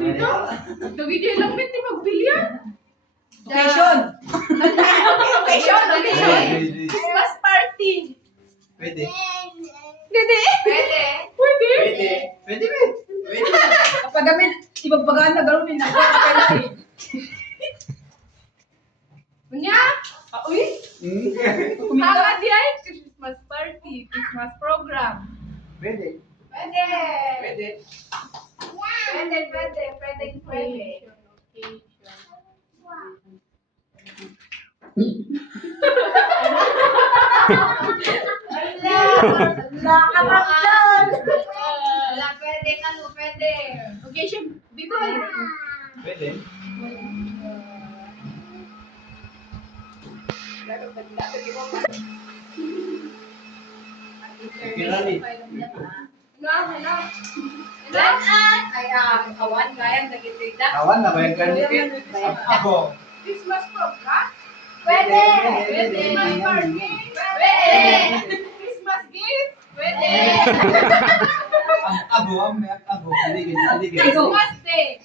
Dito? Dito lang pwede magbilyan. Occasion. Occasion. Christmas party. Pwede. Pwede? Pwede. Pwede? Pwede. Kapag kami, ibagbagaan na gano'n din ako. Kunya? Uy? Tama di ay Christmas party, Christmas program. Pwede. Pwede. Pwede. Pwede. Nakakarap dyan. Wala, pwede. Occasion, dito ay. Pwede. Kirani. Ano? Ay, awan, kaya, nagitita. Awan na ba yung ganipit? Ako. Christmas program? Pwede. Christmas party? Pwede. Christmas gift? Pwede. Ang abo, ang abo. Hindi. Christmas day?